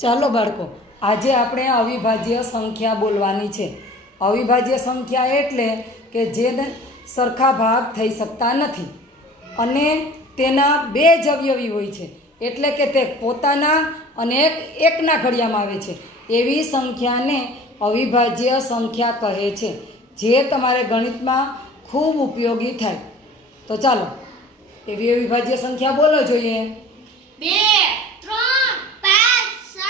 ચાલો બાળકો, આજે આપણે અવિભાજ્ય સંખ્યા બોલવાની છે. અવિભાજ્ય સંખ્યા એટલે કે જેને સરખા ભાગ થઈ શકતા નથી અને તેના બે જ અવયવી હોય છે, એટલે કે તે પોતાના અને એકના ઘડિયામાં આવે છે. એવી સંખ્યાને અવિભાજ્ય સંખ્યા કહે છે, જે તમારે ગણિતમાં ખૂબ ઉપયોગી થાય. તો ચાલો એવી અવિભાજ્ય સંખ્યા બોલો જોઈએ. 2 3 5 7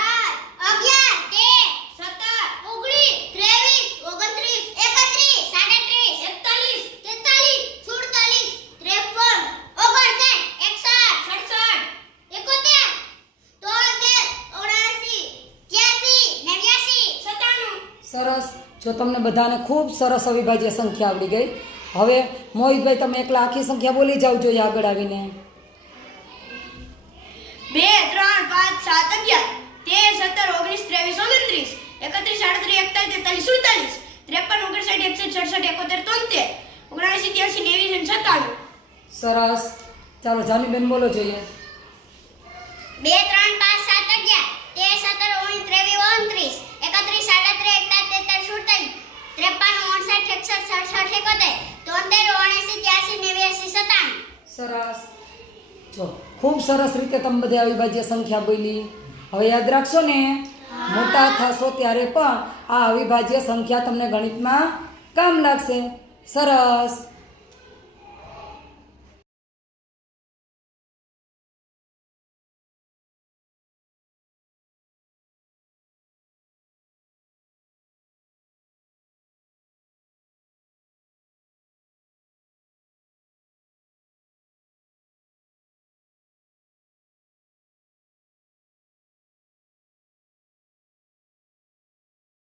સરસ. જો તમને બધાને ખૂબ સરસ અવિભાજ્ય સંખ્યા આવડી ગઈ, હવે મોહિતભાઈ તમે એકલા આખી સંખ્યા બોલી જાવ જોઈએ આગળ આવીને. 2 3 5 7 11 13 17 19 23 31 38 39 40 53 61 67 71 73 સરસ. ચાલો જાનીબેન બોલો જોઈએ. 2 3 5 7 11 13 17 19 23 31 સરસ. જો ખૂબ સરસ રીતે તમે બધી અવિભાજ્ય સંખ્યા બોલી. હવે યાદ રાખશો ને, મોટા થશો ત્યારે પણ આ અવિભાજ્ય સંખ્યા તમને ગણિતમાં કામ લાગશે. સરસ.